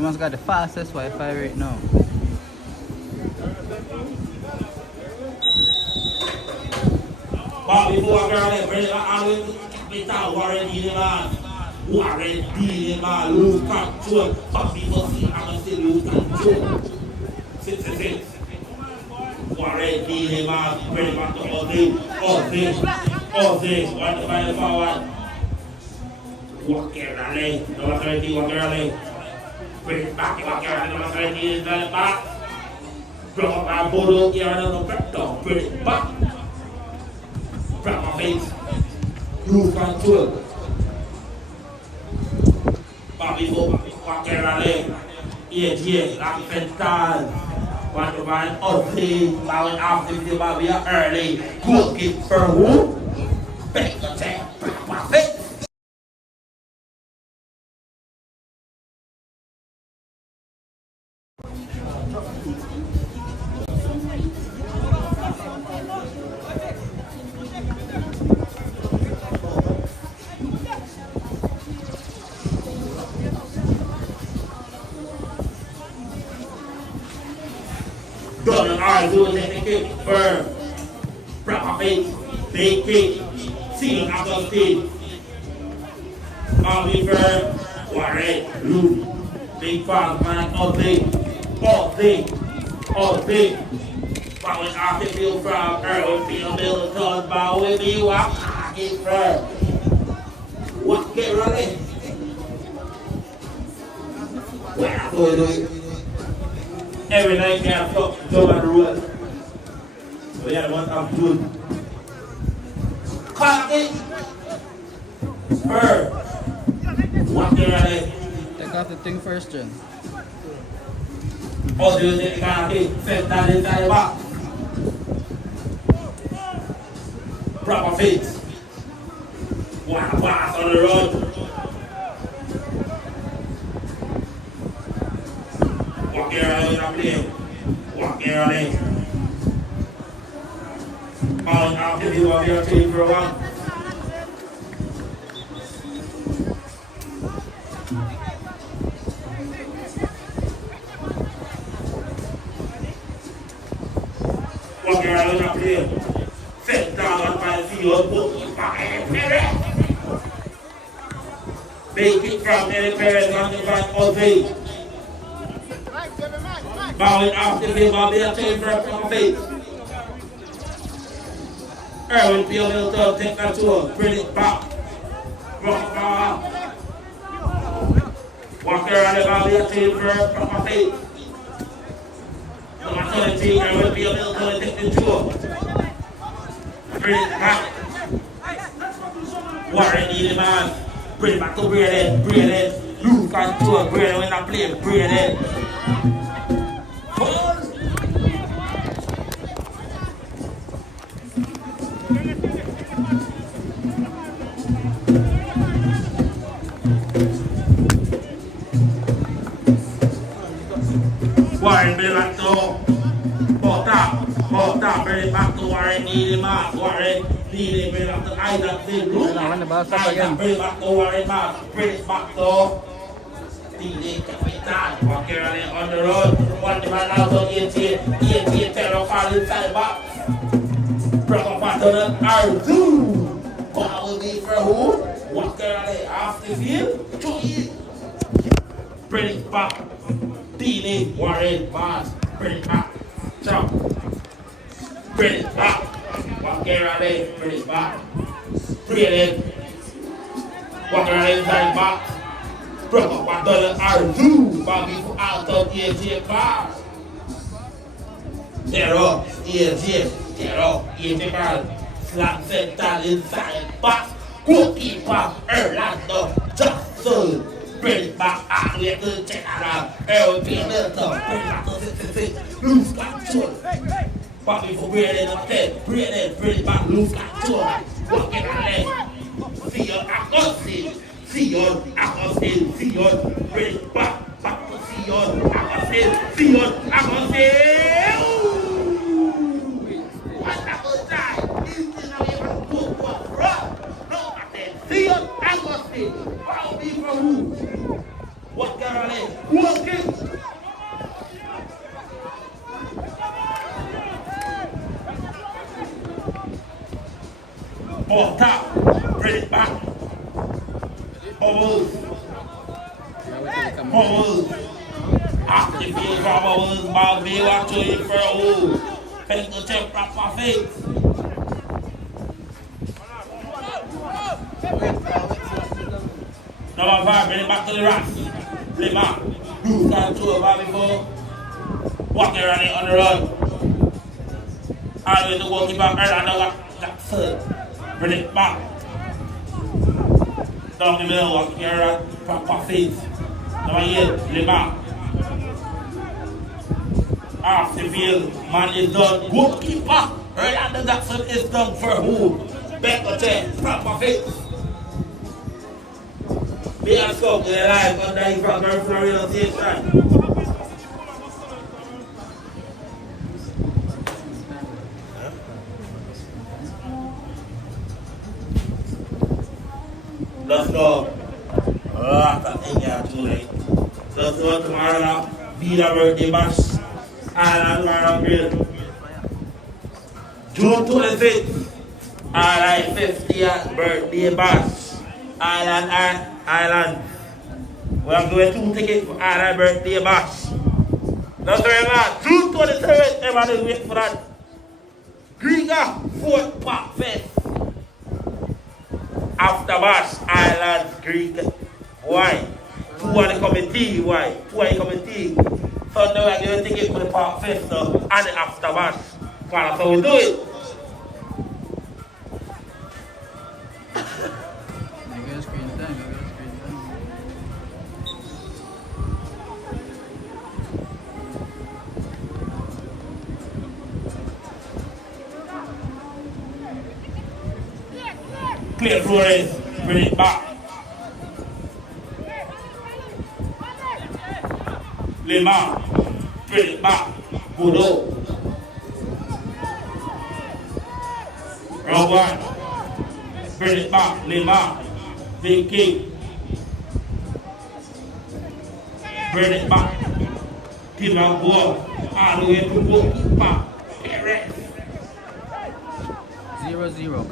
Almost got the fastest Wi-Fi right now. But before I go there, brother, I will capital warranty the man. Warranty the man, lose control. But before see, I'm going to say lose control. 66. Warranty the man, brother, back to all day. One to find forward. Walk here, rally. Number 30, walk here, rally. Bring it back, walk here, rally. Number 30 is back. Drop up our bottle here, and back down. Bring it back. Grab my face, lose control. Bobby Hope, walk around here, like Fental. Want to find ugly, bowing after the Bobby early. Looking for who? Back the tank, grab my face. Done an eye, do a technique, firm. Proper face, big kick, seeing after speed. Bobby firm, Warren, loose. Big fast man, all day. Bowing after field from Earl, field middle, turn, bow with me, walk, get firm. Walk, get ready. Wow, do it. Every night they have to jump on the road. So yeah, one time good. Cut it. Bird. Walk there ready. Take off the thing first, John. All the way to the thing. Set that inside the box. Proper feet. Walk fast on the road. Walk here early. Walk here early. Calling out to you on your team for a while. Walk here early. Sit down by the field. Big kick from any parents on the front all day. Bowing off the field, Bobby, a team for a face. Erwin Peel Milton, take that tour, bring it back. Rock bar. Walk around the Bobby, a team for a face. Number 17, Erwin Peel Milton, take the tour. Bring it back. Warren need the man. Bring it back to Braden. Lose control, Braden when I play, Braden. Warren bring it back to Bota, bring it back to Warren, need him back, Warren, need him, bring it back to Isaac, Isaac, bring it back to Warren back, bring it back to DJ Capitan, walk around on the road, one man out on 18, terror fall inside the box, proper pattern R2, ball will be for who? Walk around off the field, to it, bring it back. DJ Warren, Mars, bring it back. Jump. Bring it back. Walk around there, bring it back. Bring it. Walk around inside the box. Bring up $1 R2. Bobby for out of ESG bar. Zero, ESG bar. Slap center inside box. Goalkeeper, Orlando Johnson. Bring it back out here to check out Erwin P. Milton. Bring it back to 66. Lose control. Bobby for Braden up there. Bring it back. Lose control. Walk it out there. See you, Agustin. Bring it back. Back to see you, Agustin. Wonderful time. This is how you want to go for a run. No, see you, Agustin. Bobby for who? What can I do? Top, bring it back. Bubbles. Bubbles. Active field for Bubbles. Ball B, watch you for a hole. Pen to check proper face. Number 5, bring it back to the rats. Play back. Loose control, ball before. Walk around it on the run. All the way to goalkeeper, Erlander got third. Bring it back. Down the middle, walk around proper feet. Number 8, play back. Off the field, man is done. Goalkeeper, Erlander Jackson is done for who? Back the chair, proper feet. Be a scope in the life under DYFA Garifuna Wabagari. Let's go. That thing here too late. Let's go tomorrow now. Be the birthday bash. Island tomorrow grill. June 25th. Alright, 50th birthday bash. Island. We are doing 2 tickets for Island birthday bash. That's very much. June 27th. Everybody wait for that. Griga 4th Park Fest. After bash, Island, Greek. Why? 2 on the committee. Why? 2 on the committee. So now we're going to take it for the Park Fest and the after bash. So that's how we do it. Clear Flores, bring it back. Lima, bring it back. Budo. Rowan, bring it back. Lima, Big King. Bring it back. Give a ball. All the way to goalkeeper. Perez. 0-0.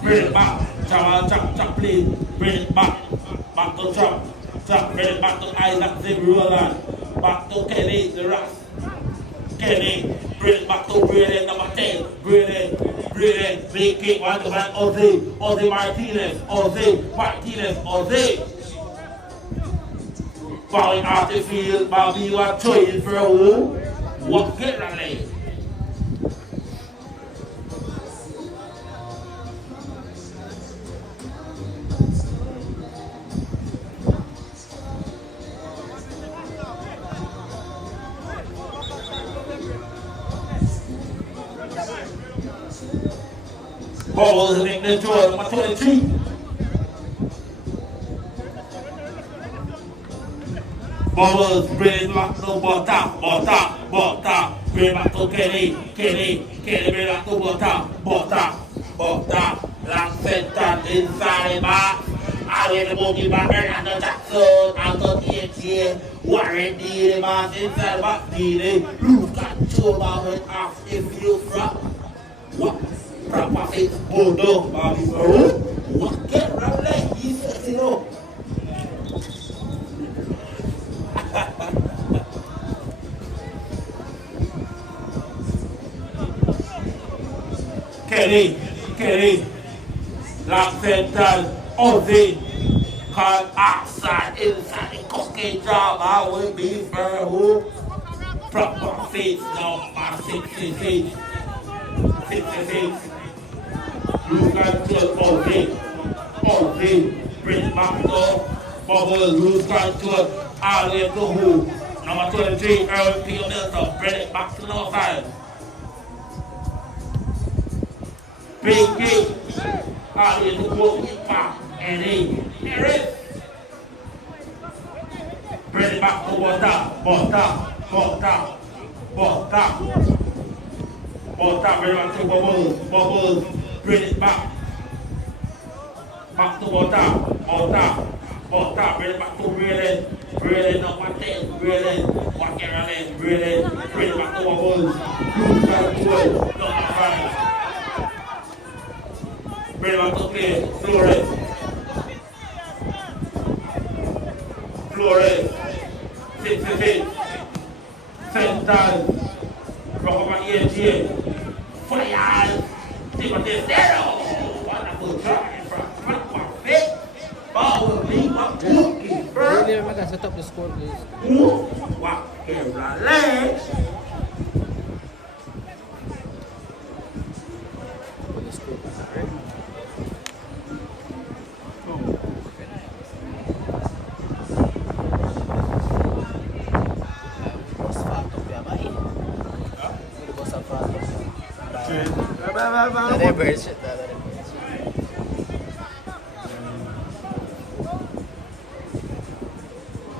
Bring it back. Chop, please. Bring it back. Back to Chop. Bring it back to Isaac Zim Roland. Back to Kenny, the Rat. Kenny. Bring it back to Braden, number 10. Braden. Big kick. 1 to 1. Ozzy Martinez. Falling out the field. Bobby, you are trying for a hole. What get rally? Bubbles make the draw, number 23. Bubbles bring it back to Bota. Bring it back to Kenny, bring it back to Bota. Long center inside the back. All the way to goalkeeper, Erlander Jackson, out of the HA. Warren D, the man inside the back, D. Loose control ball went off the field from. What? Proper face, Bulldog, Bobby Burrow. What get around like he's setting up? Kenny, Black Central, Ozzy, called outside, inside the cooking job. I will be for who? Proper face, number 66. Loose control, Ozzy, bring it back to Bubbles, loose control, all the way to who? Number 23, Earl P. Milton, bring it back to the north side. Big kick, all the way to goalkeeper, and Eric. Bring it back to Bota, bring it back to Bubbles, bring it back. Back to Bota, bring it back to Braden, number 10, walk around bring it back to Bubbles, number 5. Bring it back back to play. Flores. Flores. Fit. Central. Rock up on ENG. Fire. Timothy Zero. Wonderful try from Fit. Ball will leave up to keeper. Earlier, I set up the score, please. Wow, here's the legs. Put the score back, right?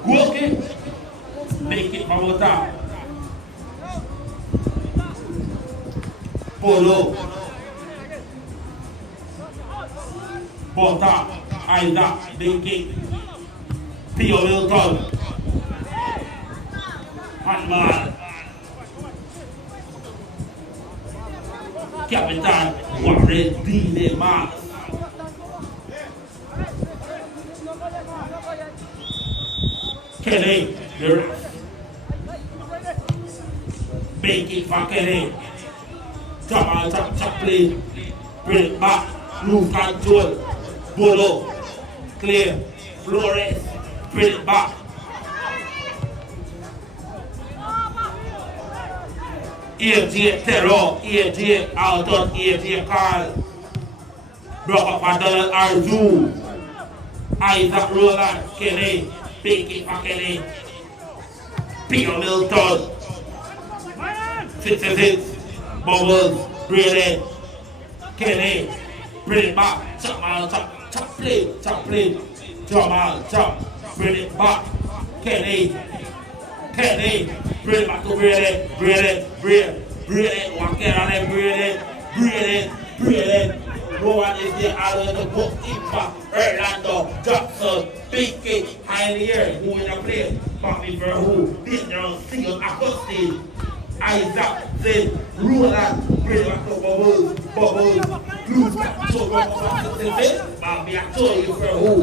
Good kick. Make it from the top. Polo. Bota. Isaac. Big kick. Pio Milton. Hotman. Captain Warren D. Mark. Kelly, the ref. Make it for Kelly. Top play. Bring it back. Lose control. Bolo. Clear. Flores. Bring it back. EFG Terror. EFG Alton. EFG Carl. Brock up for Donald Arzu. Isaac Roland. Kelly. Big it for Kelly. Pio Milton. 66. Bubbles. Brady. Kelly. Bring it back. Chop play. Chop. Bring it back. Kelly. Bring it back to Brady. Walk it on it. Brady. No one is there other than the goalkeeper, Orlando Johnson. Big kick, high in the air. Who in the play? Bobby for who? This now, single Augustine. Isaac, then Roland. Bring it back to Bubbles. Lose control. Bobby, I told you for who?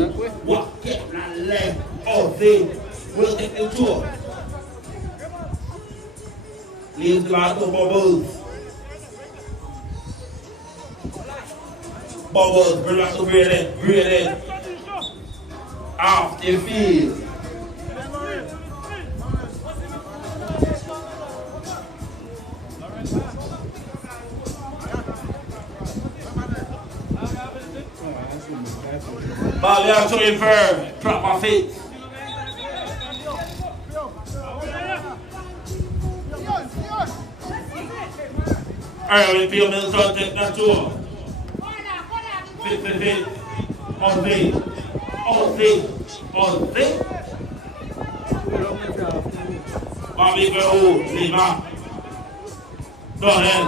Walk it and left. All day. We'll take the tour. Leave the ball to Bubbles. Bubbles, bring back to Brady. Off the field. Ball out to him first. Drop my feet. Alright, Pio Milton take control. Fit. On V. Bobby Verhu, Lima. Donald.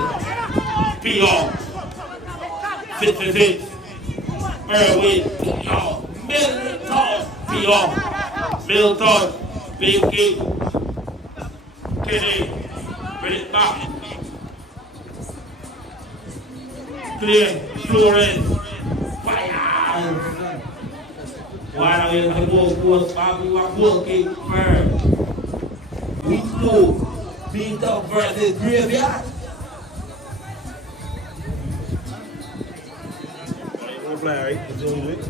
Pio. Fit. Erwin. Pio. Milton. Big kick. Kenny. Bring it back. Clear. Flores. Fire! Why are you going to go Bobby working first? Week 2, beat up versus Graveyard. Don't play, right? It's doing it.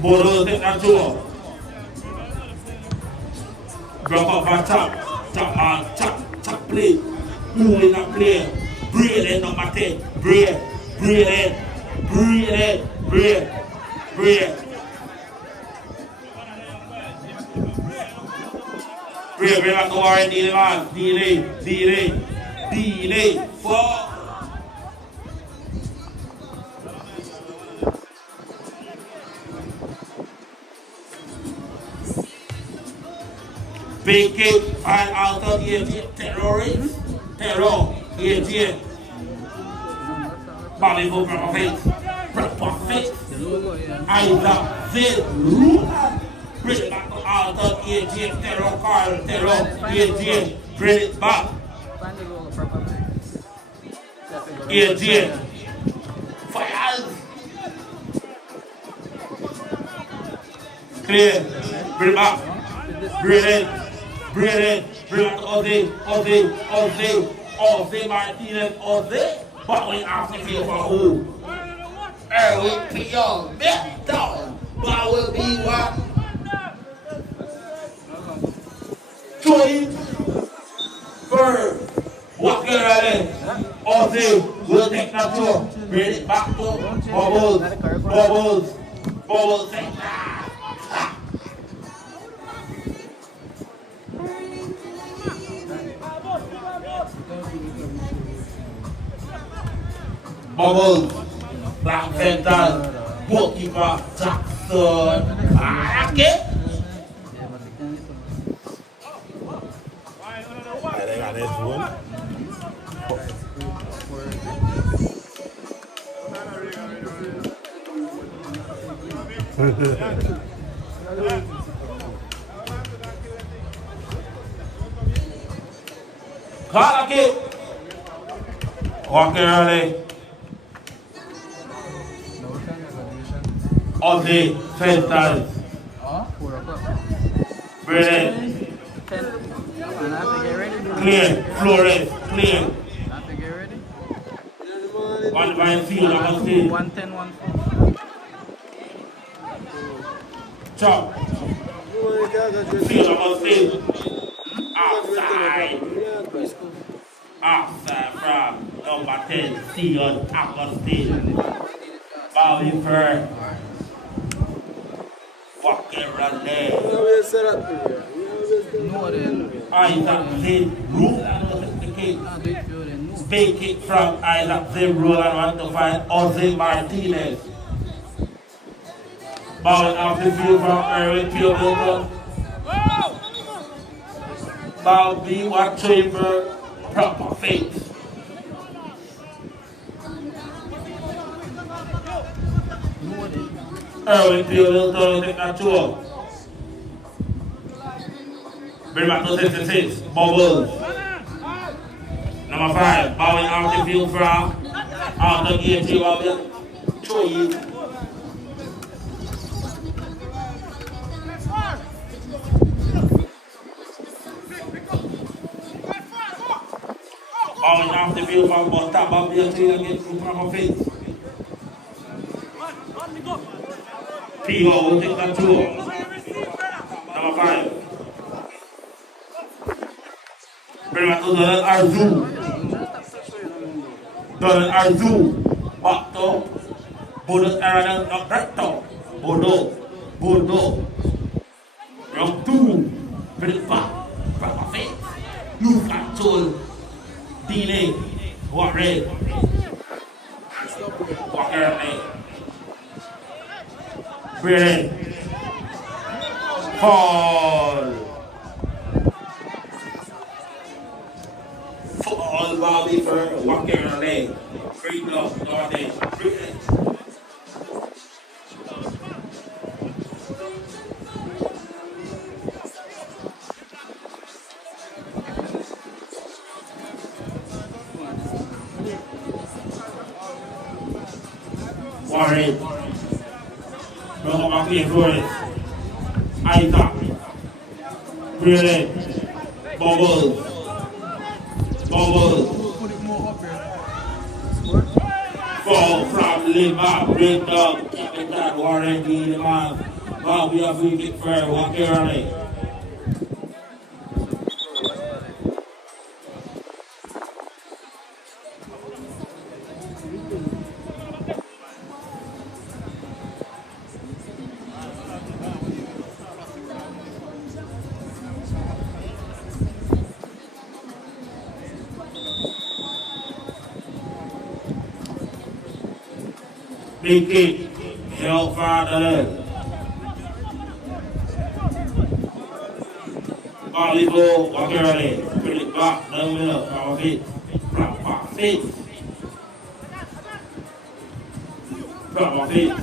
Bolo take control. Drop off on top play. Moving up play. Breathe number 10. Breathe. Bring back to Warren delay. 4. Big kick, find out of EFG Terror, EFG. Bobby go from a face. Fitz. The logo, yeah. Isaac Zid Ruler. Bring it back to Alton, AJ, Terror, Carl, Terror, AJ. Bring it back. Find the logo properly. AJ. Fires. Clear. Bring it back. Bring it. Bring it. Bring it to Ozzy Martinez, Ozzy. But we have to feel for who? Erwin Pio, bet down. But will be what? Join for what girl? Ozzy will take that tour. Bring it back to Bubbles. Bubbles. Bubbles. Bubbles, Black Fenton, goalkeeper Jackson. Okay. They got this one. Clock it. Walk early. Ozzy Fenton. 4 o'clock. Brilliant. 10. Come on, I have to get ready. Clear. Flores. Clear. I have to get ready. One by field. I must see. 110, 140. Chop. Field. I must see. Outside. Outside from number 10. Sion Agustin. Bobby Fur. Fucking run there. No, then. Isaac Zin Rule and the kick. They feel they know. Big kick from Isaac Zin Rule and want to find Ozzy Martinez. Ball off the field from Erwin Pio. Ball B. What Chamber. Proper face. Erwin Pio will take that tour. Bring back to 66. Bubbles. Number 5. Bowing out the field from out the game. Choice. Bowing off the field from Boston. Bobby again through proper face. P.O. will take that tour. Number 5. Bring back to Donald Arzu. Donald Arzu. Back to Bodo Aaron Recto. Bodo. Round 2. Bring it back. Proper face. Lose control. Delay. What red? What early? Brilliant. Fall. Fall, Bobby for walking early. Free block, Northern. Brilliant. Warren. Bring up clean Flores. Isaac. Brilliant. Bubbles. Fall from Lima. Break down. Keep that Warren. Be the man. Wow, we have free kick for walk early. Big kick, hell father. Volleyball, walk early. Put it back, no minute, power feet. Proper feet. Proper feet.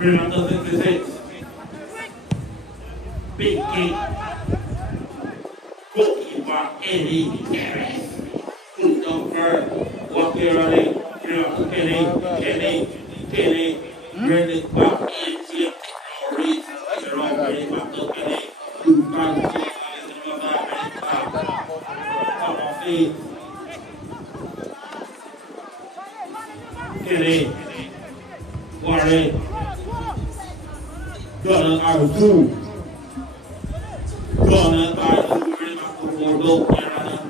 Bring up to 66. Big kick. Goalkeeper Eddie Harris. Good number. Walk here on it. Bring up to Kenny. Bring it back in. Reach. Bring it back to Kenny. Good man. Come on, feet. Kenny. Warren. Donald R2. Donald R2. Bring back to Bordeaux. Here on it.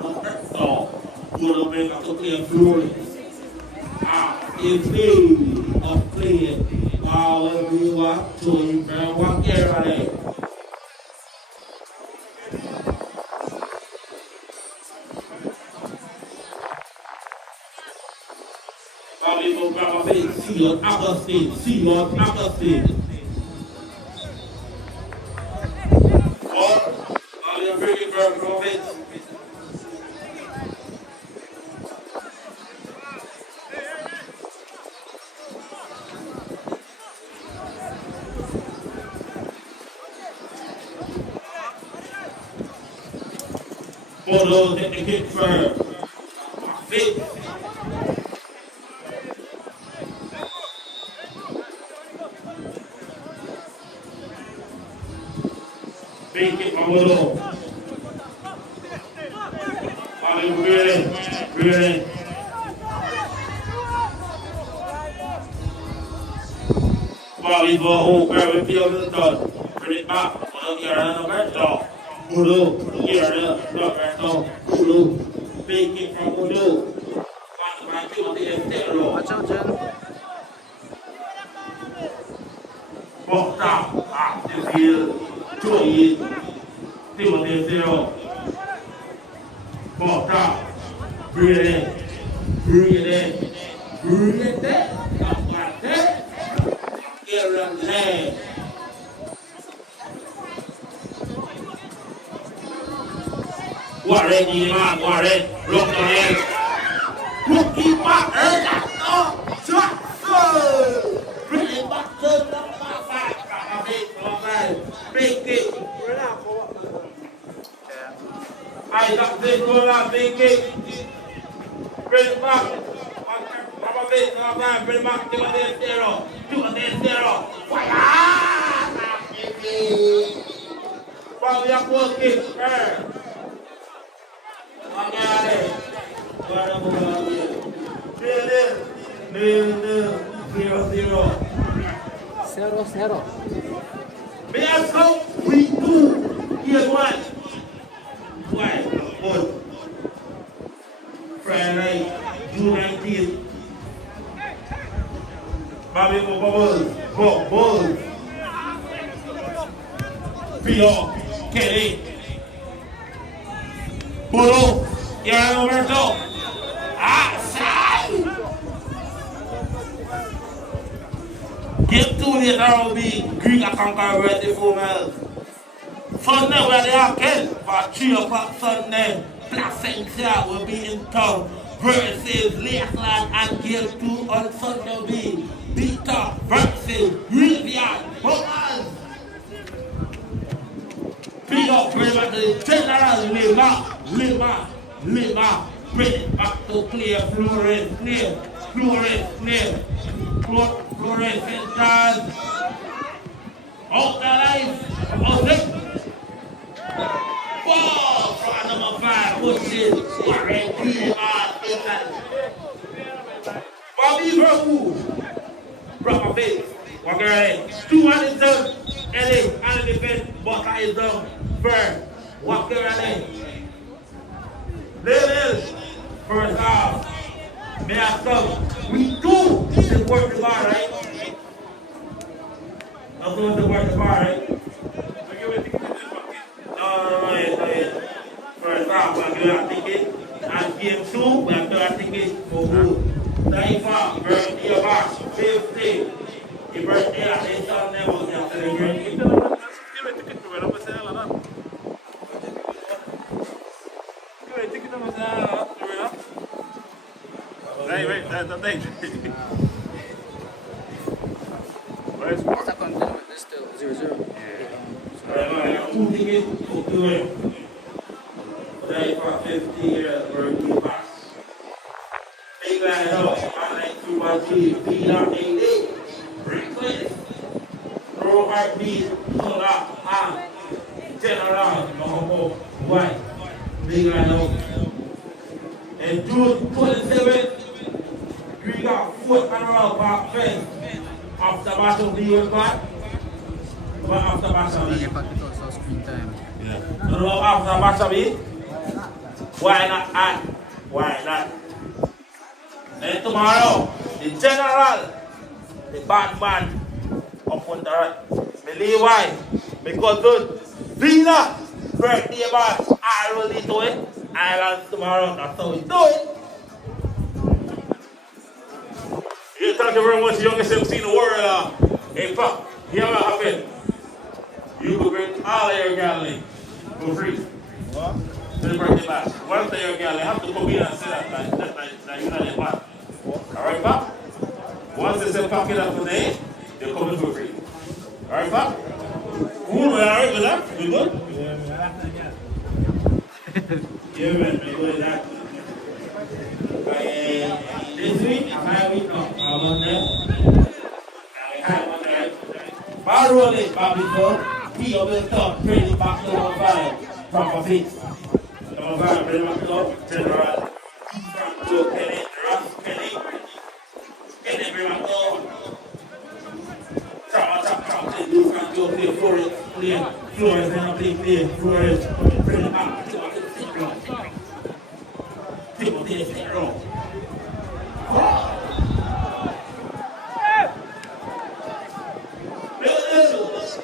Bordeaux bring back to clear Florence. In play of play. Power we walk to him. Walk here on it. See on Augustine. Or you bring it for profit. Polo, take the kick for fit. Big kick for Polo. Really. Bobby for whole crowd with field in the dot. Bring it back. Here on the red dot. Polo. Here on the red dot. Polo. Big kick from Polo. Watch out, Jen. Box up. This here. Joey. Timothy Zero. Box up. Breathe in. Aaron Land. Warren, look the hand. Rookie back, bring it back to number 5. Big kick. I got this roll out, big kick. Bring it back. Bring it back to the zero. Fire! Probably up one kick. Zero. Let's go. We do. Here's one. Good. Friday, June 19th. Bobby Bubbles. Pio. Kelly. Polo. Yan Roberto. Side. Game 2 later will be Greek Conquer with the females. Sunday where they are again for 3 o'clock Sunday. Placentia will be in town versus Lakeland and Game 2 on Sunday will be Beta versus Rivian. Bombers. Big up, bring back the General Lima. Bring it back to clear, Florence centers. Out the life. Out it. Ball from number 5. Pushes. Warren PR. Bobby Verku. Proper face. Wabagari. 2 on his done. LA and the defense. Bota is done. First. Wabagari. Ladies. First half. May I come? We do the work the bar, right? I'm going to work the bar, right? No. First half, we're going to ticket. And game 2, we're going to ticket for good. DYFA birthday back 50. The birthday at the Sunday was celebrating. Right, that's the thing. It's a continue, it's still 0-0. Two tickets, two win. Today for 50 years, birthday pass. Big line up, 19213, Peter 88, Brickless, Row Heartbeat, Pull Up, and General, Mahomo, White. Big line up. And June 27th, we got 4th Annual Park Fest. After match of the year back. But after match of the year. Also screen time. Yeah. You know after match of it? Why not add? Why not? Then tomorrow, the general, the bad man, up on the right. Believe why? Because good. Vina, birthday bash, I really do it. Islands tomorrow, that's how we do it. Yeah, thank you very much, youngest MC in the world. Hey, Pop, here what happened. You could bring all of your galley for free. What? To the birthday bash. One of your galley have to come in and say that you're not a man. Alright, Pop? Once they say pack it up today, they're coming for free. Alright, Pop? Cool, man, alright with that? You good? Yeah, man. Yeah, man, we good with that. This week, my week now. I'm on there. I'm on there. Bar rolling, Bobby Ford. He will talk, bring it back to number 5. Proper fix. Number 5, bring it back to General. Frank Joe Kenny, Ross Kenny. Kenny, bring it back to. Trap, do Frank Joe play Flores, Flores, and play Flores. Bring it back to the second round. People to the second round.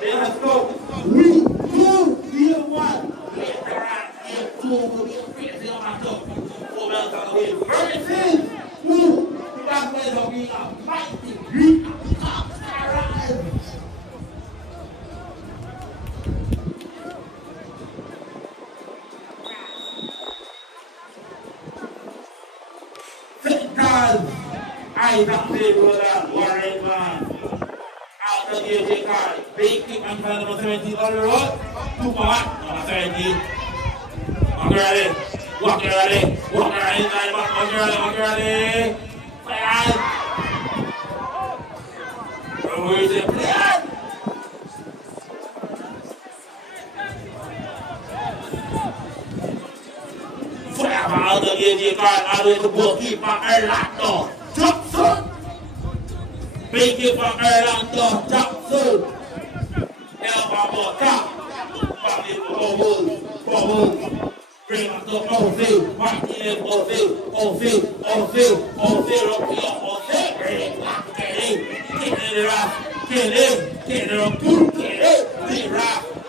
Let's go. We do year 1. Later on, year 2 will be a crazy amount of versus who that way of being a mighty Greek conqueror. Sectors, Isaac Taylor, Warren Man. Out of the AJ card, big kick and find number 17 on the road. 2 back, number 17. Walk ready, inside back, walk ready. Fire! Where is it? Play! Fire out of the AJ card, all the way to goalkeeper Orlando Jackson. Big kick from Orlando Jackson. Elbow top. Back in forward. Bring up the Ozil. Martinez, Ozil. Up here, Ozil. Bring it back, get it up. Get it up, get it up.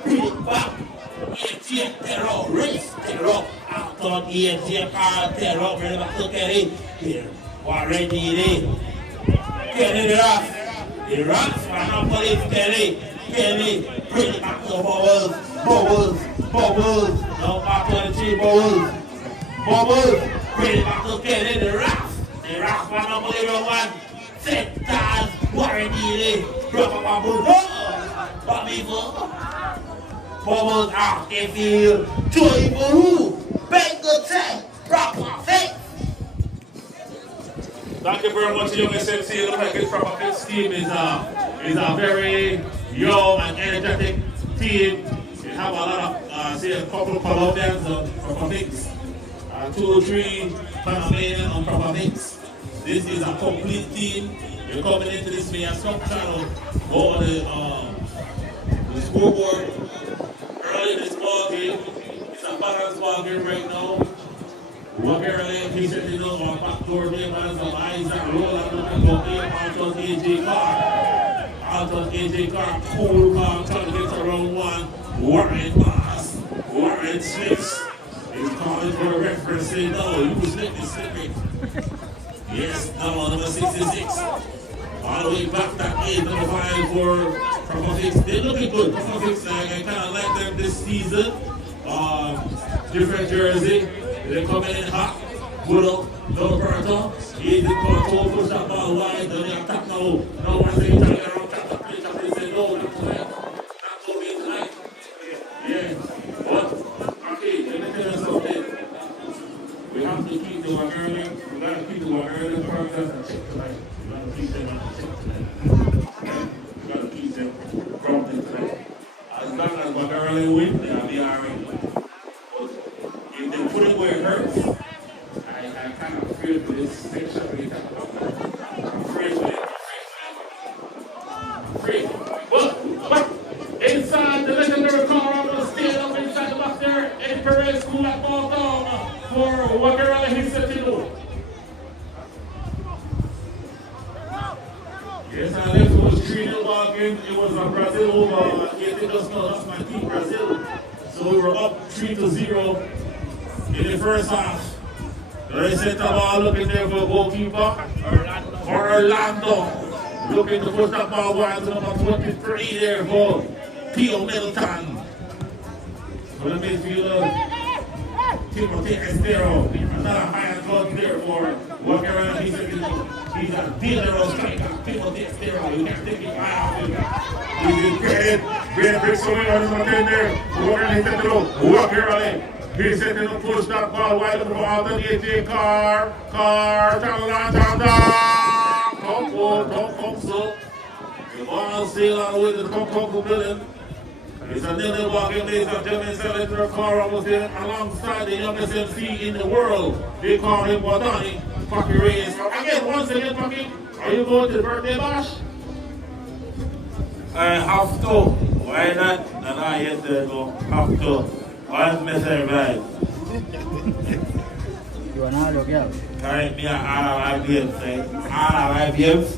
Bring it back. EFG terrorist, terror. Out on EFG car, terror. Bring it back to Kelly. Here, Warren Dede. Kelly, the Rats. The Rats, Monopoly, Kelly, bring it back to Bubbles. Now back to the 3 Bubbles, bring it back to Kelly, the Rats, Monopoly, one. Sectors, Warren Dede, Bubbles, Archfield, Joey Boo, Bengal Tech, proper fix. Thank you very much, young SMC. It looks like this proper fix team is a very young and energetic team. We have a lot of, say a couple of Colombians on proper fix, 2 or 3 Panamanians on proper fix. This is a complete team. You're coming into this via some channel, go on the scoreboard. Early in this ball game, it's a balanced ball game right now. Walk early, patiently know our backdoor game as of Isaac Roland looking to game out of AJ Clark. Out of AJ Clark, cool Clark trying to get to round 1. Warren pass. Warren slips. He's calling for a reference saying, no, you slip is slipping. Yes, number 66. All the way back that 8 number 5 for Proper Fix. They're looking good. Proper Fix, I kind of like them this season. Different jersey. They're coming in hot. Good up. No Berto. He's in control. Push that ball wide. Then they attack now. Now once they turn around, tap. no, not tonight. Not totally tonight. Yeah. But, okay, let me tell you something. We have to keep the one early. We gotta keep the one early process and check tonight. We gotta keep them on check tonight. Okay? We gotta keep them prompted tonight. As long as one early win, they'll be alright. But if they put it where it hurts, I kind of afraid for this section we talk about. I'm afraid for it. But inside the legendary car, I'm going to stand up inside the back there. Eddie Perez, school at Baltimore for whatever he said to do. Yes, I left was 3-0 ball game. It was a Brazil over. Yes, it just not my team, Brazil. So we were up 3-0 in the first half. The center ball looking there for goalkeeper. Orlando. Looking to push that ball wide to number 23 there for Pio Middleton. For the midfielder, Timothy Estero. Another high club there for walking around. He's a dangerous striker. Timothy Estero. You can't take it right off him. He's in great bricks away on number 10 there. Walking around. He's setting to push that ball wide over all the AJ car. Down. Don't come so. The ball still on the way to the Concoco building. It's a nil ball game, ladies and gentlemen. Senator Carr was there alongside the youngest MC in the world. They call him Wadani. Paki Reyes. Again, once again, Paki, are you going to the birthday bash? I have to. Why not? And I yet go. Have to. Why miss everybody? You are not a girl. Correct me on all our games, right? All our games.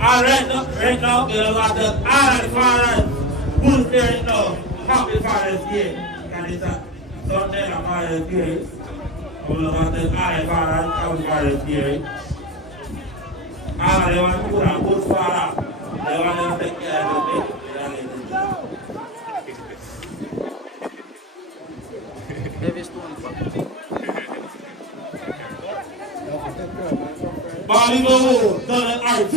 All right now, we have got the all the fathers. Who's there right now? Happy Father's Day. And it's a Sunday of Father's Day. We have got the all the fathers. Happy Father's Day. All they want to put a good father. They want to take care of the baby. Heavy stone. Bobby Bo, done R2,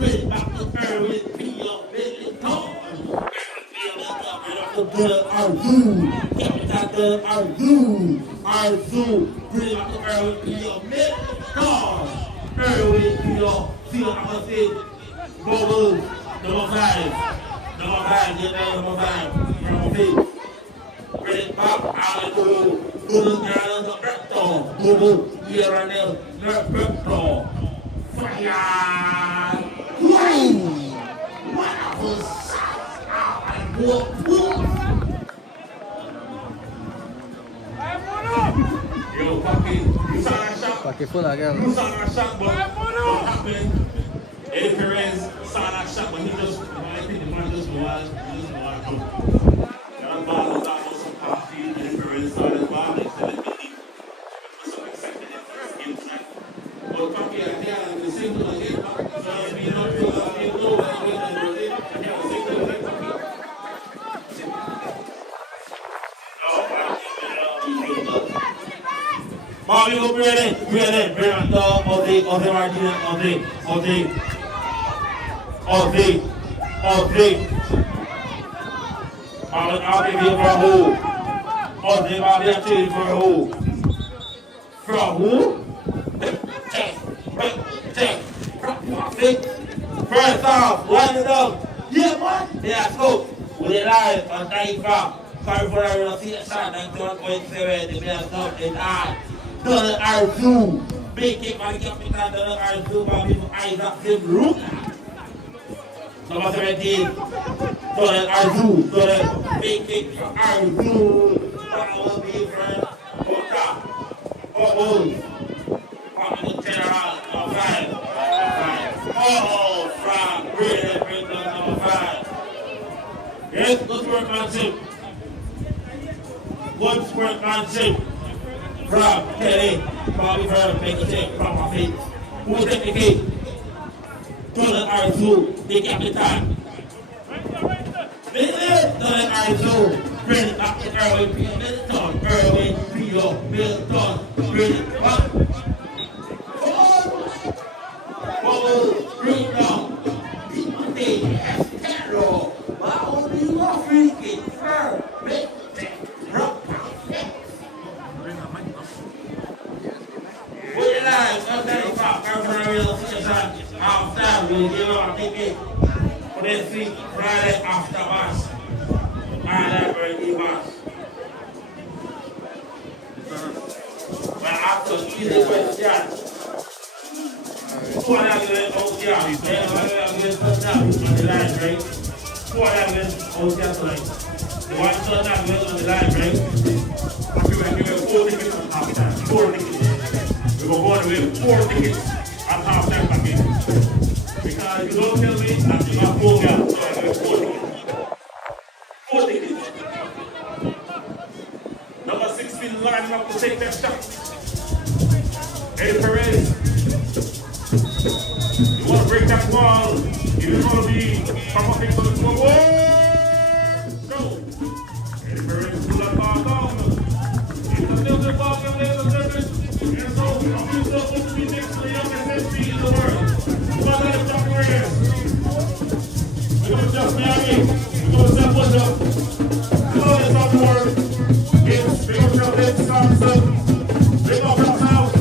ready back to her with Pio Middleton. R2, Captain R2, ready back to her with Pio Middleton. Her with Pio, see what I'm gonna say? Bubble, number 5, get down number 5, number 5. Ready back, R2. Good girl, the Berto, here and there, the Berto. Fire! Boom! Wonderful shot! And boom! Yo, Paki, you saw that shot? Paki full again. You saw that shot, but what happened? Eddie Perez saw that shot, but he just, I think the man just was. That ball was out of some coffee. Eddie Perez saw that ball and said, but Papi, I think the single again, so if you don't feel that you know that you're going to do it, you have a single again, Papi. Bobby, go ready, all day. I'll give you for a hole. All day, Bobby, I'll tell you for a hole. For a hole? First off, line it up. Yeah, man. Yeah, so we're live on DYFA Garifuna Wabagari 91.7. The best of it all. Donald R2. Big kick by the captain, Donald R2. Bobby from Isaac Sim Rook. Number 17. Donald R2. Donald. Big kick from R2. That will be from Bota. General, number 5. Oh, Frank, really bring down number 5. Yes, good workmanship. Good workmanship. Frank, Kelly, Bobby Verb, make a take from my feet. Who will take the cake? Donald R2, the captain. Donald R2, bring it back to Erwin P. Middleton. Bring it back. Bring it down. realization after we give our ticket for the free Friday after mass. And birthday mass. But after easy question. Who are you going to out here? On the line, right? Who are you going out here tonight? The one son that went on the line, right? I'm going to give 4 tickets at half time. 4 tickets. We're going to give 4 tickets at half time package. Because you don't tell me that you have 4 girls, so I give 4 tickets. 4 tickets. Number 16 line up to take that shot. Eddie Perez. You want to break that ball. It is going to be from up into the score. Whoa! Go! Eddie Perez pull that ball down. It's a little bit ball from the other service. And so, I'm supposed to be next to the youngest MC in the world. Come on, let us jump your ears. We're going to jump Miami. We're going to jump what's up. Come on, let's talk the word. It's big up your head, Thompson. Big up your house.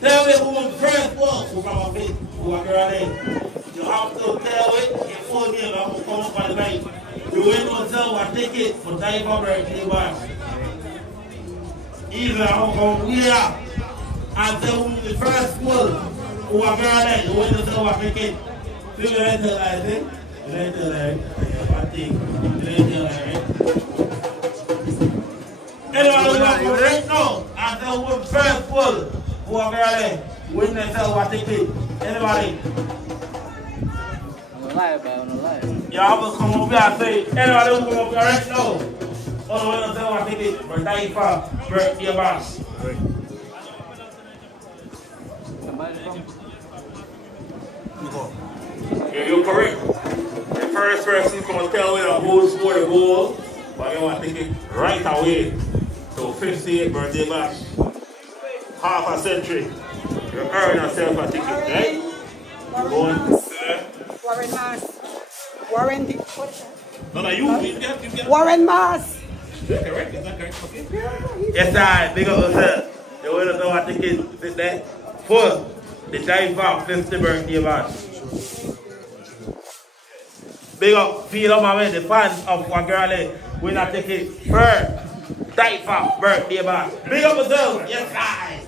Tell me who was the first one who come up with who are there. You have to tell it in full name. I'm going to come up on the night. You ain't going to sell a ticket for DYFA Garifuna. Either I'm going to wheel up and tell who the first one who are there. You ain't going to sell a ticket. You ain't tell that, eh? You ain't tell that. I think. You ain't tell that, right? Anyone who are right now and tell who the first one who are there, when they sell a ticket. Anybody? On the live, on the live. Y'all come up here and say, anybody who come up here right now, on the way to sell a ticket for DYFA birthday bash. Somebody come. Yeah, you're correct. The first person come tell me the whole score the goal, but you want to take it right away to 58th birthday bash. Half a century. You earn yourself a ticket, right? You're going Warren Mass. Warren. No, you get. Warren Mass. Is that correct? Is that correct? Okay. Yes, I big up yourself. You want to know what ticket is that? For the DYFA 50th birthday bash. Big up, feel up my way, the fans of Wabagari. We're not taking for DYFA birthday bash. Big up yourself. Yes, guys.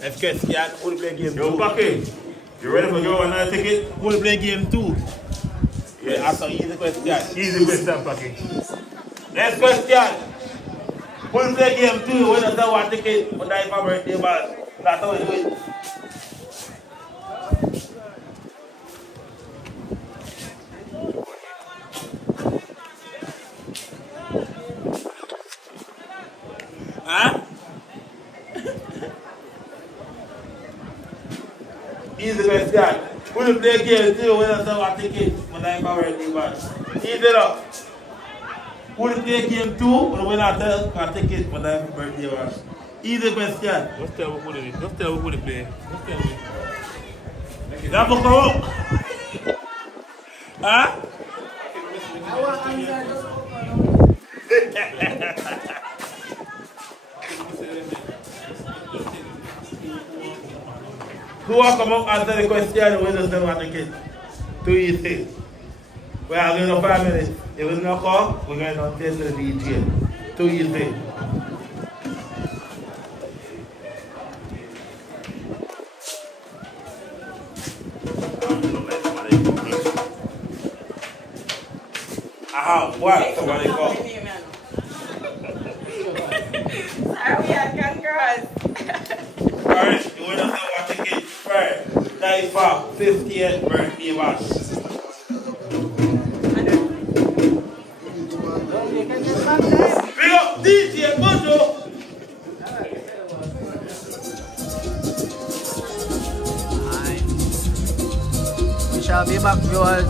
Let's get scared. Who play game 2? Yo, Bucky, you ready for go another ticket? Who play game 2? Yeah, that's an easy question. Easy question, Bucky. Next question. Who play game 2? When does one ticket for DYFA birthday bash? That's how it is. Huh? Easy question. Who will play game 2 when I sell a ticket for DYFA birthday bash? Easy up. Who will play game 2 when I sell a ticket for DYFA birthday bash? Easy question. Just tell me who they play. Just tell me. That will come up. Huh? Who will come up and answer the question when does sell a ticket? Too easy. We are going to 5 minutes. If it's not call, we're going to test the DJ. Too easy. What? Somebody call. Sorry, we are young girls. Alright, you want to sell a ticket for DYFA 50th birthday bash. Big up DJ Bojo. We shall be back, viewers.